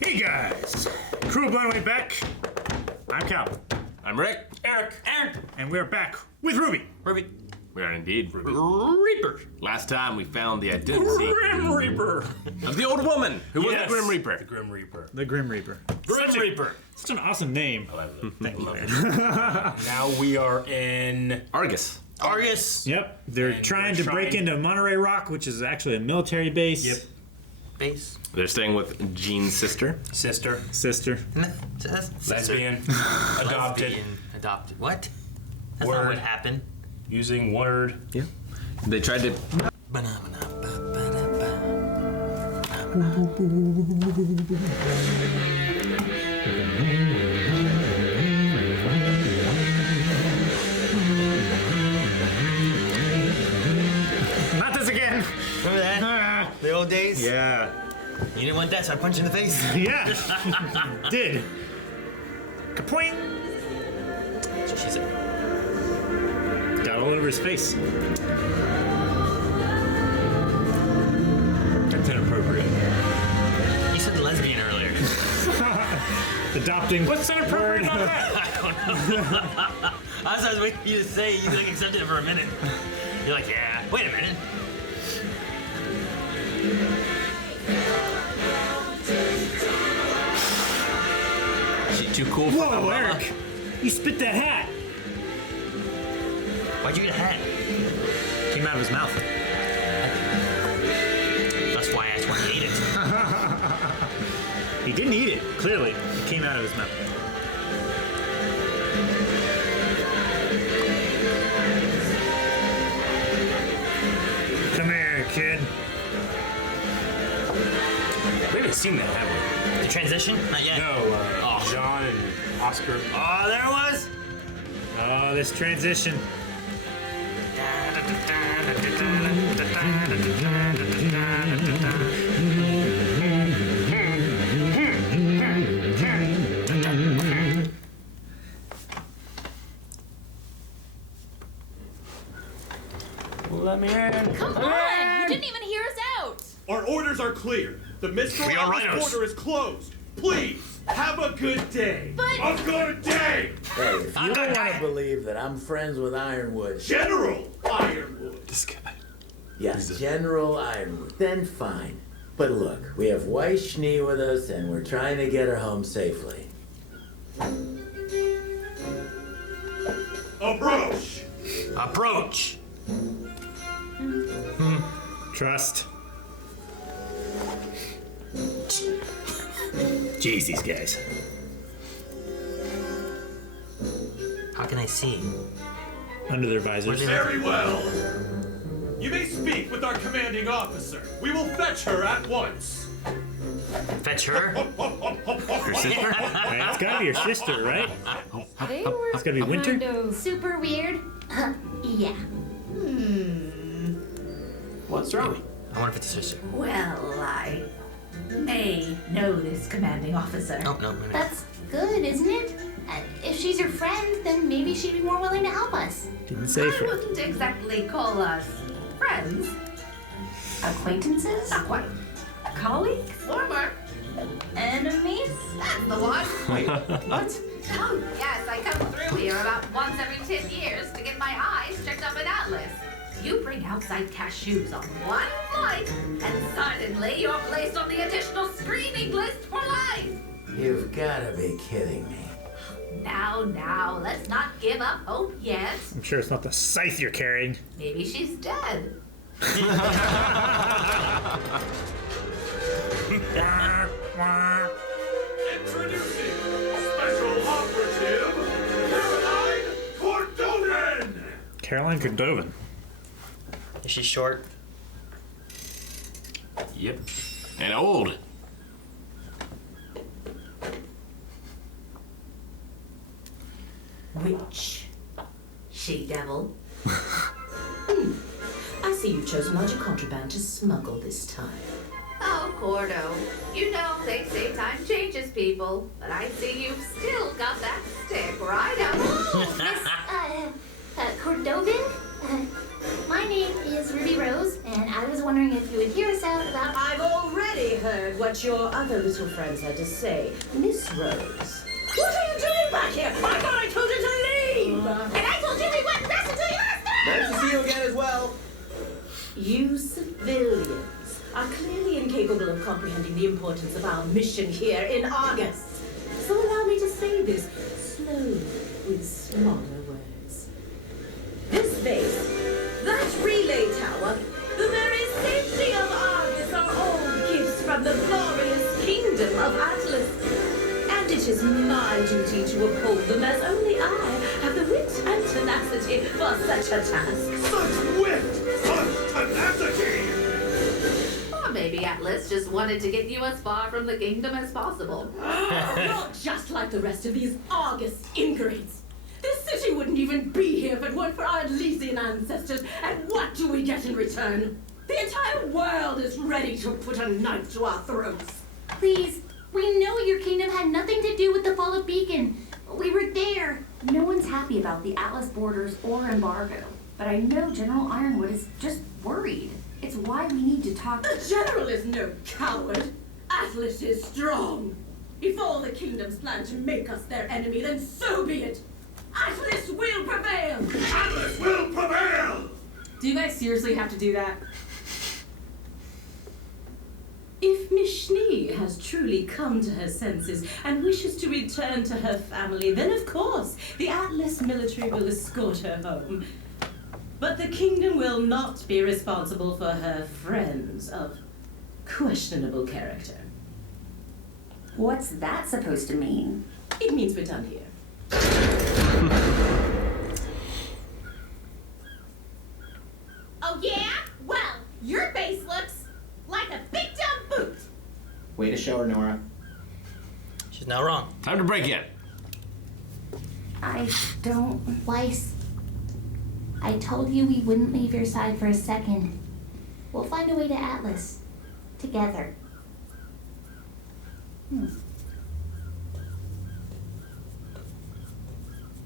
Hey guys, Crew Blind Way back. I'm Cal. I'm Rick. Eric. And we're back with RWBY. RWBY. We are indeed Reaper. Last time we found the identity Grim Reaper. of the old woman who was the Grim Reaper. The Grim Reaper. The Grim Reaper. Reaper. Such an awesome name. I love it. Thank you, man. Now we are in Argus. Argus. Yep, they're And trying we're to break trying- into Monterey Rock, which is actually a military base. Yep. Base. They're staying with Jean's sister. Sister. Sister. Lesbian. Adopted. Adopted. What? That's Word. not what happened. Using word. Yeah. They tried to. Not this again. Remember that? The old days? Yeah. You didn't want that, so I punched you in the face. Yeah. Did. Kapoing. So she said, Got all over his face. That's inappropriate. you said the lesbian earlier. Adopting. What's inappropriate about that? I don't know. I was waiting for you to say, you like accepted it for a minute. You're like, yeah. Wait a minute. She too cool for my Whoa, mama. Eric. You spit that hat. Why'd you get a hat? Came out of his mouth. That's why I asked why he ate it. He didn't eat it, clearly. It came out of his mouth. Come here, kid. We haven't seen that, have we? The transition? Not yet. No, John and Oscar. Oh, there it was. Oh, this transition. Let me in. Come on! You didn't even hear us out! Our orders are clear. The Mistral We are Office rhinos. border is closed. Please, have a good day. But- A good day! Hey, if you don't want to believe that I'm friends with Ironwood, General Ironwood. This guy. yes, General Ironwood, then fine. But look, we have Weiss Schnee with us, and we're trying to get her home safely. Approach. Approach. Trust. Jeez, these guys. How can I see? Under their visors. Very well. You may speak with our commanding officer. We will fetch her at once. Fetch her? Her sister? Right, it's gotta be your sister, right? They were It's gotta be Winter? super weird. Yeah. What's wrong? I wonder if it's a sister. Well, I may know this commanding officer. Oh, no, maybe not. That's good, isn't it? If she's your friend, then maybe she'd be more willing to help us. Didn't say I for. wouldn't exactly call us friends. Acquaintances? Not quite. Colleagues? Former. Enemies? That's the one. Wait, what? Oh, yes, I come through here about once every 10 years to get my eyes checked up in Atlas. You bring outside cashews on one flight, and suddenly you're placed on the additional screening list for life. You've got to be kidding me. Now, let's not give up hope yet. I'm sure it's not the scythe you're carrying. Maybe she's dead. Introducing Special Operative Caroline Cordovan. Caroline Cordovan. Is she short? Yep. And old. Witch. She-devil. I see you chose magic contraband to smuggle this time. Oh, Cordo. You know they say time changes people, but I see you've still got that stick right up. Oh, Miss, Cordovan? My My name is Ruby Rose, and I was wondering if you would hear us out about... I've already heard what your other little friends had to say, Miss Rose. What are you doing back here? I thought I told you to leave! And I told you we wouldn't rest until you asked us! Nice to see you again as well. You civilians are clearly incapable of comprehending the importance of our mission here in August. So allow me to say this slowly with smaller words. This base, that relay tower, the very safety of Argus are all gifts from the glorious kingdom of Atlas. And it is my duty to uphold them as only I have the wit and tenacity for such a task. Such wit! Such tenacity! Or maybe Atlas just wanted to get you as far from the kingdom as possible. Not just like the rest of these Argus ingrates. This city wouldn't even be here if it weren't for our Elysian ancestors. And what do we get in return? The entire world is ready to put a knife to our throats. Please, we know your kingdom had nothing to do with the fall of Beacon. We were there. No one's happy about the Atlas borders or embargo, but I know General Ironwood is just worried. It's why we need to talk. The general is no coward. Atlas is strong. If all the kingdoms plan to make us their enemy, then so be it. Atlas will prevail. Atlas will prevail! Do you guys seriously have to do that? If Miss Schnee has truly come to her senses and wishes to return to her family, then of course the Atlas military will escort her home. But the kingdom will not be responsible for her friends of questionable character. What's that supposed to mean? It means we're done here. Oh yeah? Well, your base looks like a big dumb boot. Way to show her, Nora. She's not wrong. Time to break in. I don't... Weiss, I told you we wouldn't leave your side for a second. We'll find a way to Atlas. Together.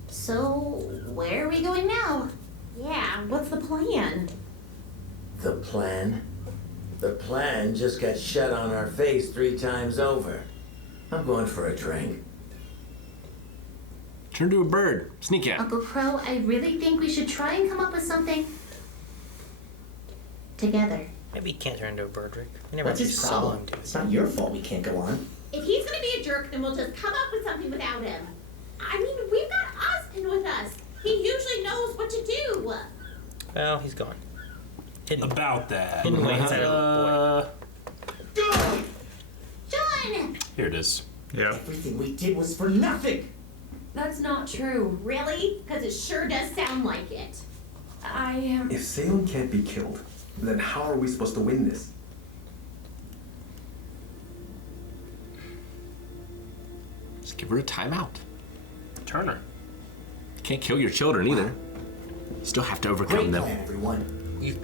So, where are we going now? Yeah, what's the plan? The plan? The plan just got shut on our face 3 times over. I'm going for a drink. Turn to a bird. Sneak out. Uncle Crow, I really think we should try and come up with something together. Maybe he can't turn into a bird, Rick. We never What's actually his saw problem? him do it. It's not your fault we can't go on. If he's gonna be a jerk, then we'll just come up with something without him. I mean, we've got Ozpin with us. He usually knows what to do. Well, he's gone. Hidden. About that. Hidden away inside a little boy. John! Here it is. Yeah. Everything we did was for nothing. That's not true. Really? Because it sure does sound like it. I am... If Salem can't be killed, then how are we supposed to win this? Just give her a timeout. Turner. You can't kill your children either. You still have to overcome Great them. plan, everyone. You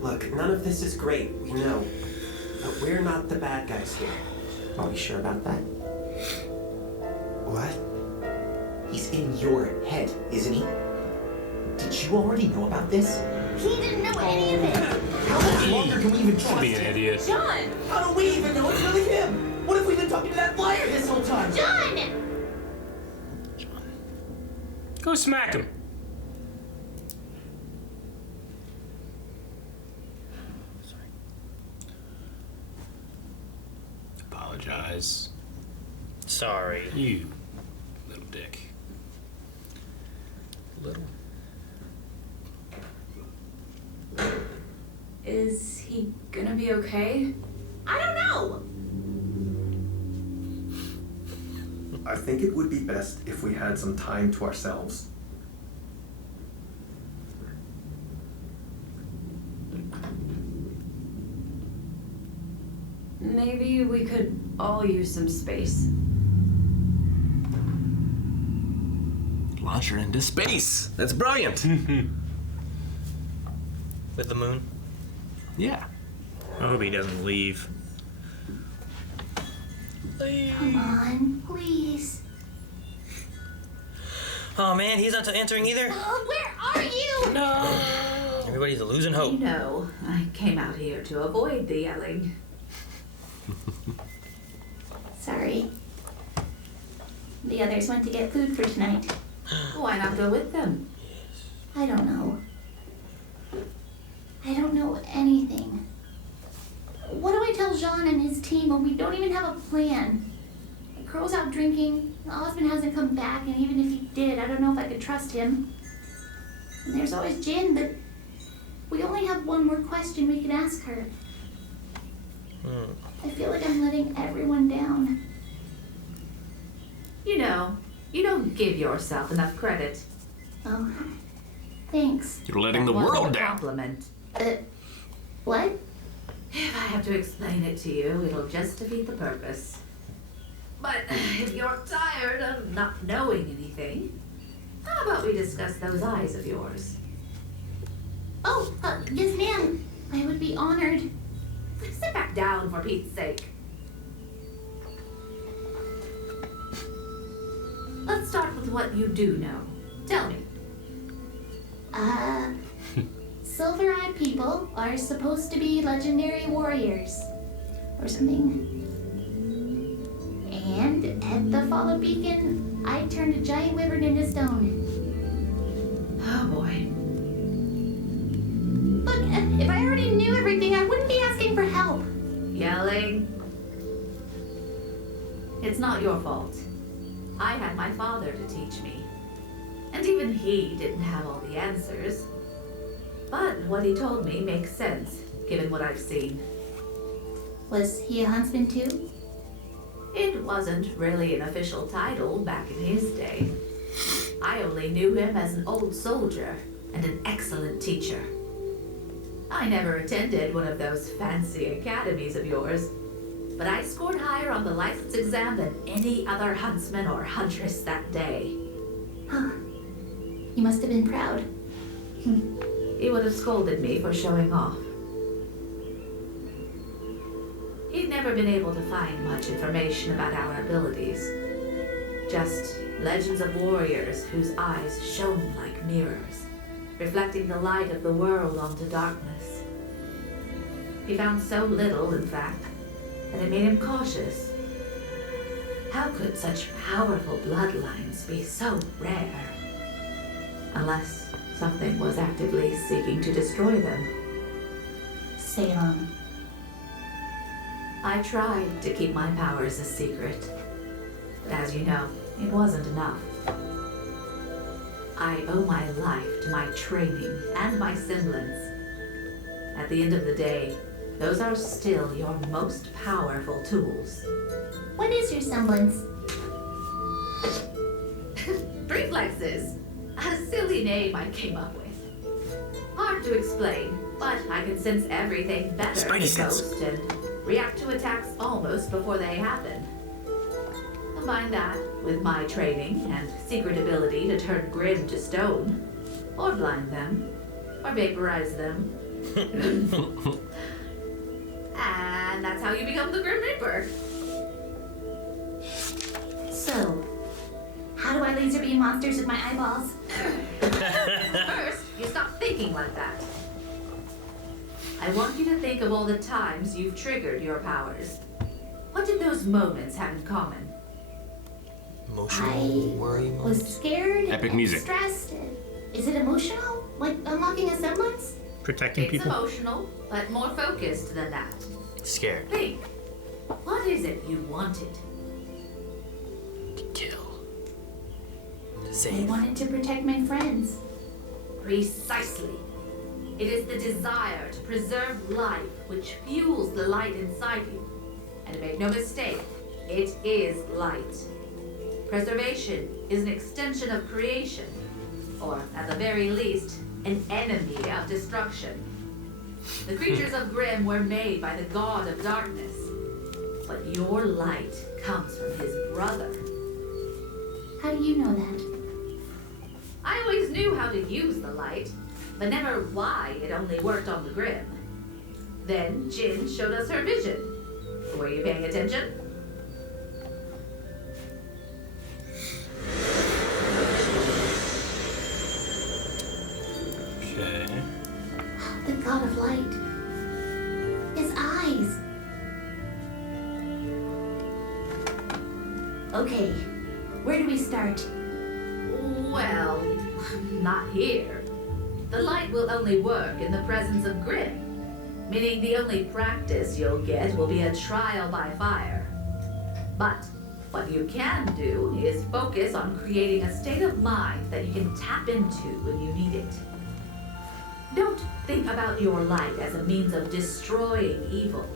Look, none of this is great, we know. But we're not the bad guys here. Are we sure about that? What? He's in your head, isn't he? Did you already know about this? He didn't know any of it. How much longer can we even trust Be an him? idiot. John! How do we even know it's really him? What if we've been talking to that liar this whole time? John! Go smack him. Apologize. sorry. You little dick. Little. Is he gonna be okay? I don't know. I think it would be best if we had some time to ourselves. Maybe we could all use some space. Launch her into space. That's brilliant. With the moon? Yeah. I hope he doesn't leave. Come on, please. Oh man, he's not answering either. Where are are you? No. Everybody's losing hope. You know, I came out here to avoid the yelling. Sorry. The others went to get food for tonight. Why not go with them? I don't know. I don't know anything. What do I tell Jean and his team when we don't even have a plan? Kuro's out drinking, the husband hasn't come back, and even if he did, I don't know if I could trust him. And there's always Jin, but we only have one more question we can ask her. I feel like I'm letting everyone down. You know, you don't give yourself enough credit. Oh, thanks. You're letting the That wasn't world a down. compliment. What? If I have to explain it to you, it'll just defeat the purpose. But if you're tired of not knowing anything, how about we discuss those eyes of yours? Oh, yes ma'am. I would be honored. Sit back down for Pete's sake. Let's start with what you do know. Tell me. Silver-eyed people are supposed to be legendary warriors. Or something. And at the fall of Beacon, I turned a giant wyvern into stone. Oh boy. Look, if I already knew everything, I wouldn't be asking for help. Yelling. It's not your fault. I had my father to teach me. And even he didn't have all the answers. But what he told me makes sense, given what I've seen. Was he a huntsman too? It wasn't really an official title back in his day. I only knew him as an old soldier and an excellent teacher. I never attended one of those fancy academies of yours, but I scored higher on the license exam than any other huntsman or huntress that day. Huh. You must have been proud. He would have scolded me for showing off. He'd never been able to find much information about our abilities. Just legends of warriors whose eyes shone like mirrors, reflecting the light of the world onto darkness. He found so little, in fact, that it made him cautious. How could such powerful bloodlines be so rare? Unless something was actively seeking to destroy them. Say on. I tried to keep my powers a secret, but as you know, it wasn't enough. I owe my life to my training and my semblance. At the end of the day, those are still your most powerful tools. What is your semblance? Reflexes. A silly name I came up with. Hard to explain, but I can sense everything better than most and react to attacks almost before they happen. Combine that with my training and secret ability to turn Grimm to stone, or blind them, or vaporize them. And that's how you become the Grim Reaper. So, how do I laser beam monsters with my eyeballs? First, you stop thinking like that. I want you to think of all the times you've triggered your powers. What did those moments have in common? Emotional worry Was moments. scared. Epic and music. Stressed. Is it emotional? Like unlocking a semblance? Protecting It's people. emotional, but more focused than that. Scared. Think. What is it you wanted? To kill. To I save. wanted to protect my friends. Precisely. It is the desire to preserve life which fuels the light inside you. And make no mistake, it is light. Preservation is an extension of creation, or at the very least, an enemy of destruction. The creatures of Grimm were made by the god of darkness, but your light comes from his brother. How do you know that? I always knew how to use the light, but never why it only worked on the Grimm. Then Jin showed us her vision. Were you paying attention? Okay, where do we start? Well, not here. The light will only work in the presence of Grim, meaning the only practice you'll get will be a trial by fire. But what you can do is focus on creating a state of mind that you can tap into when you need it. Don't think about your light as a means of destroying evil,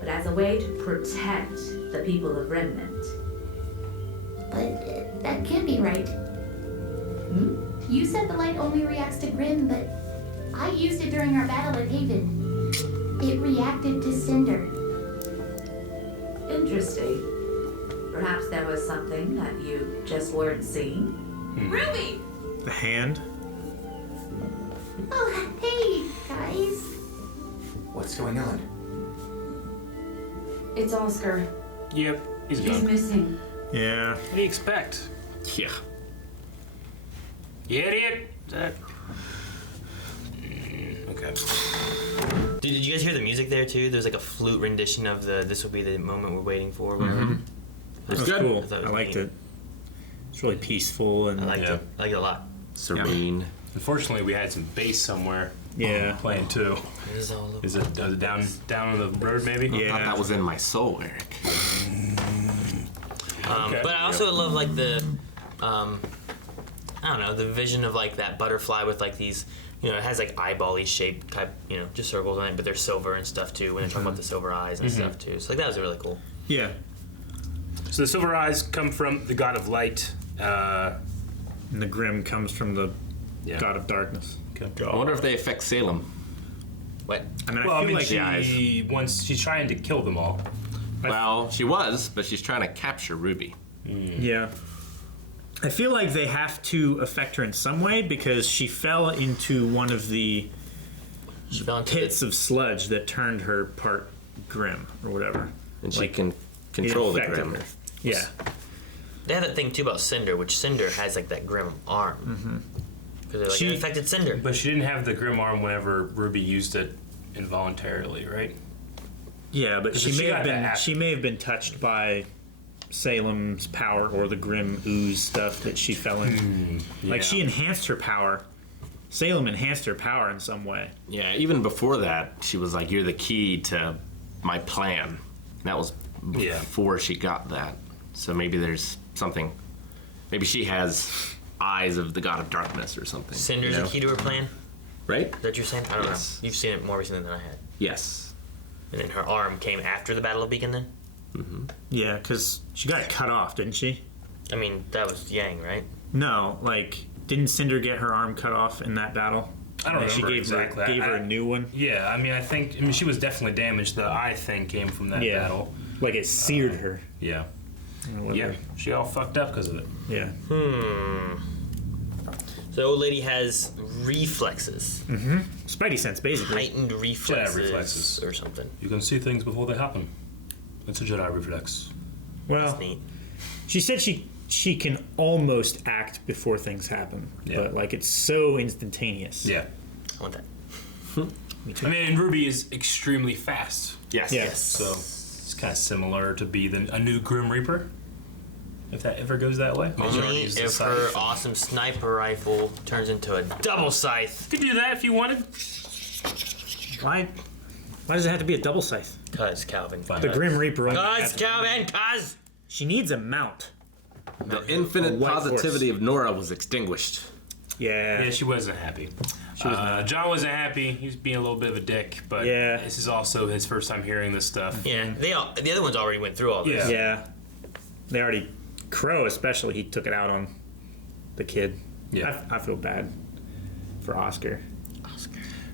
but as a way to protect the people of Remnant. But that can't be right. You said the light only reacts to Grim, but I used it during our battle at Haven. It reacted to Cinder. Interesting. Perhaps there was something that you just weren't seeing. Ruby! The hand? Oh, hey, guys. What's going on? It's Oscar. Yep, he's He's gone. missing. Yeah. What do you expect? Yeah. You idiot! Okay. Did you guys hear the music there too? There's like a flute rendition of the "This Will Be the Moment We're Waiting For." Whatever. That was good. cool. thought it I was liked neat. it. It's really peaceful and I liked it. I liked it a lot. Serene. Unfortunately, we had some bass somewhere. Yeah. Playing too. It is all Is it down on the road maybe? I thought that was in my soul, Eric. Okay. But I also love like the, I don't know, the vision of like that butterfly with like these, you know, it has like eyeball-y shaped type, you know, just circles on it, but they're silver and stuff too. When they're talking about the silver eyes and stuff too, so like that was really cool. Yeah. So the silver eyes come from the god of light. And the Grim comes from the god of darkness. Okay. I wonder if they affect Salem. What? I mean, Well, I I feel mean, like she's trying to kill them all. Well, she was, but she's trying to capture Ruby. Yeah. I feel like they have to affect her in some way because she fell into one of the pits of sludge that turned her part Grim or whatever. And she Like, can control the infected Grim. her. Yeah. They had that thing too about Cinder, which Cinder has like that grim arm. Because they're like, it affected Cinder. But she didn't have the grim arm whenever Ruby used it involuntarily, right? Yeah, but 'Cause she if may she have got been that- she may have been touched by Salem's power or the Grim ooze stuff that she fell into. Like she enhanced her power. Salem enhanced her power in some way. Yeah, even before that, she was like, "You're the key to my plan." That was before she got that. So maybe there's something. Maybe she has eyes of the god of darkness or something. Cinder's you know? the key to her plan? Right? Is that what you're saying? I don't Yes. know. You've seen it more recently than I had. Yes. And then her arm came after the Battle of Beacon then? Yeah, because she got cut off, didn't she? I mean, that was Yang, right? No, like, didn't Cinder get her arm cut off in that battle? I don't And remember she gave exactly. gave her a new one. Yeah, I mean, she was definitely damaged. The eye thing came from that battle. Like it seared her. Yeah. Or Yeah, whatever. she all fucked up because of it. Yeah. So the old lady has reflexes. Spidey sense, basically. Heightened reflexes. Jedi reflexes. Or something. You can see things before they happen. It's a Jedi reflex. Well, That's neat. she said she can almost act before things happen, but like it's so instantaneous. Yeah. I want that. I mean, and Ruby is extremely fast. Yes. Yes. So it's kind of similar to be a new Grim Reaper. If that ever goes that way. Maybe Only use the if scythe. her awesome sniper rifle turns into a double scythe. You could do that if you wanted. Why does it have to be a double scythe? Cuz, Calvin. The Grim Reaper. only Cuz, has- Calvin, cuz! She needs a mount. The infinite white positivity of Nora was extinguished. Yeah. Yeah, she wasn't happy. John wasn't happy. He was being a little bit of a dick, but Yeah. this is also his first time hearing this stuff. Yeah, the other ones already went through all this. Yeah. They already, Kuro especially, he took it out on the kid. Yeah. I feel bad for Oscar.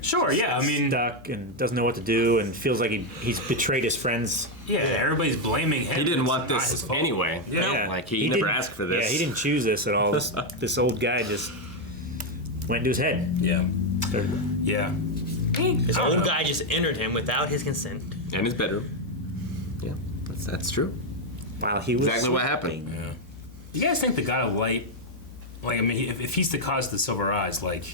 Sure, yeah, I mean... Stuck and doesn't know what to do and feels like he's betrayed his friends. Yeah, everybody's blaming him. He didn't It's want not this his fault. anyway. Yeah. Like, he never didn't- asked for this. Yeah, he didn't choose this at all. This old guy just went into his head. Yeah. Yeah. This old guy just entered him without his consent. And his bedroom. Yeah, that's true. Wow, he was Exactly what happened. Yeah. You guys think the God of Light, like, I mean, if he's the cause of the Silver Eyes, like,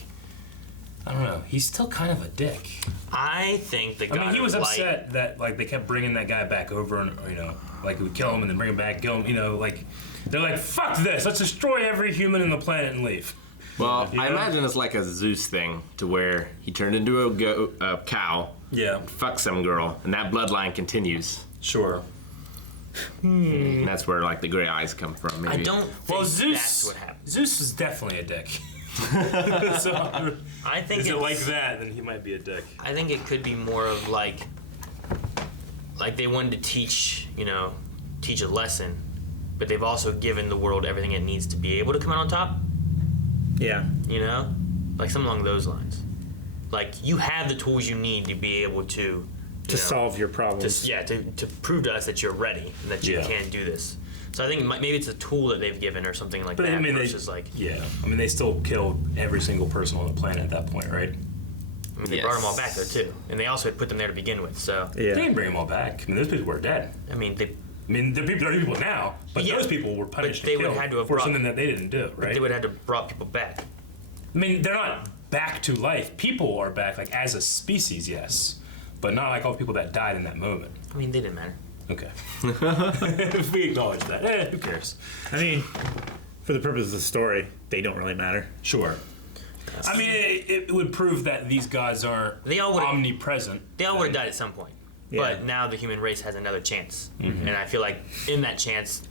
I don't know. He's still kind of a dick. I think the God he was of upset that like they kept bringing that guy back over, and like we would kill him and then bring him back, kill him. Like they're like, fuck this, let's destroy every human on the planet and leave. Well, I imagine it's like a Zeus thing to where he turned into a cow. Yeah. Fucks some girl, and that bloodline continues. Sure. And that's where like the gray eyes come from. Maybe. I don't think that's what happened. Zeus is definitely a dick. So, I think is it it's like that? Then he might be a dick. I think it could be more of like they wanted to teach a lesson, but they've also given the world everything it needs to be able to come out on top. Yeah. Like something along those lines. Like you have the tools you need to be able to solve your problems. To prove to us that you're ready and that you can do this. So I think maybe it's a tool that they've given or something like that. Versus they still killed every single person on the planet at that point, right? They brought them all back there too, and they also had put them there to begin with. So they didn't bring them all back. Those people were dead. there are people now, but those people were punished. But they and would killed have had to have for brought, something that they didn't do, right? They would have had to brought people back. They're not back to life. People are back, like as a species, yes, but not like all the people that died in that moment. They didn't matter. Okay. If we acknowledge that, who cares? For the purpose of the story, they don't really matter. Sure. It would prove that these gods aren't omnipresent. They all would have died at some point. Yeah. But now the human race has another chance. Mm-hmm. And I feel like in that chance,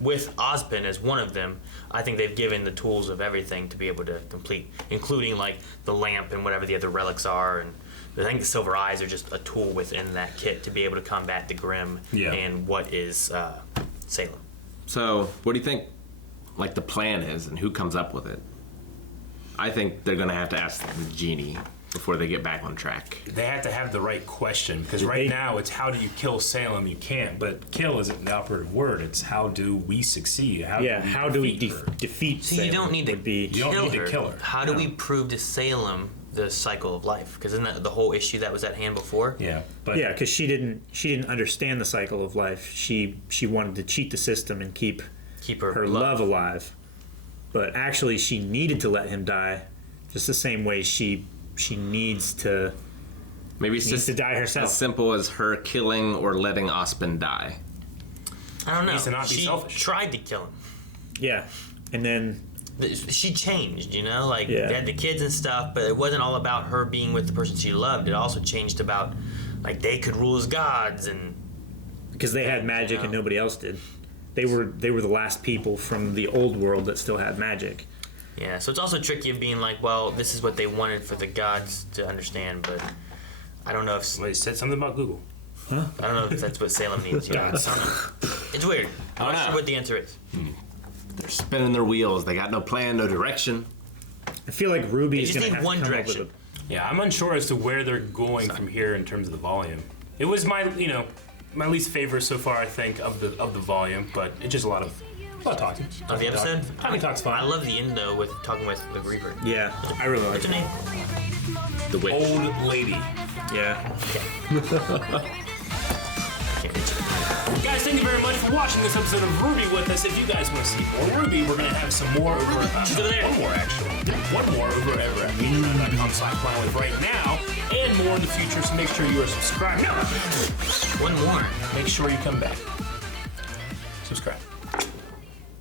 with Ozpin as one of them, I think they've given the tools of everything to be able to complete, including like the lamp and whatever the other relics are. And I think the silver eyes are just a tool within that kit to be able to combat the Grimm and what is Salem. So what do you think like the plan is and who comes up with it? I think they're going to have to ask the genie before they get back on track. They have to have the right question, because right now it's how do you kill Salem? You can't, but kill isn't the operative word. It's how do we succeed? How do we defeat So Salem? you don't need to kill her. How do we prove to Salem the cycle of life? Because isn't that the whole issue that was at hand before? Yeah, because she didn't understand the cycle of life. She wanted to cheat the system and keep her love alive. But actually, she needed to let him die, just the same way she needs to. Maybe it's just to die herself. As simple as her killing or letting Ozpin die. I don't know. Needs to not be she selfish. tried to kill him. Yeah, and then she changed. They had the kids and stuff, but it wasn't all about her being with the person she loved. It also changed about like they could rule as gods and because they had magic and nobody else did. They were the last people from the old world that still had magic. Yeah, so it's also tricky of being like, well, this is what they wanted for the gods to understand, but I don't know if... Wait, said something about Google. Huh? I don't know if that's what Salem needs. I don't know. It's weird. I'm not sure what the answer is. They're spinning their wheels. They got no plan, no direction. I feel like RWBY is going to have one to come direction. up with Yeah, I'm unsure as to where they're going from here in terms of the volume. It was my least favorite so far, I think, of the volume, but it's just a lot of talking. Of the episode? Tommy talks fine. I love the end, though, with talking with the Reaper. Yeah, I really like What's her name? The witch. Old lady. Yeah. Guys, thank you very much for watching this episode of RWBY with us. If you guys want to see more RWBY, we're going to have some more over... She's over there. One more, actually. One more over at patreon.com/plan with right now, and more in the future, so make sure you are subscribed. No! One more. Make sure you come back.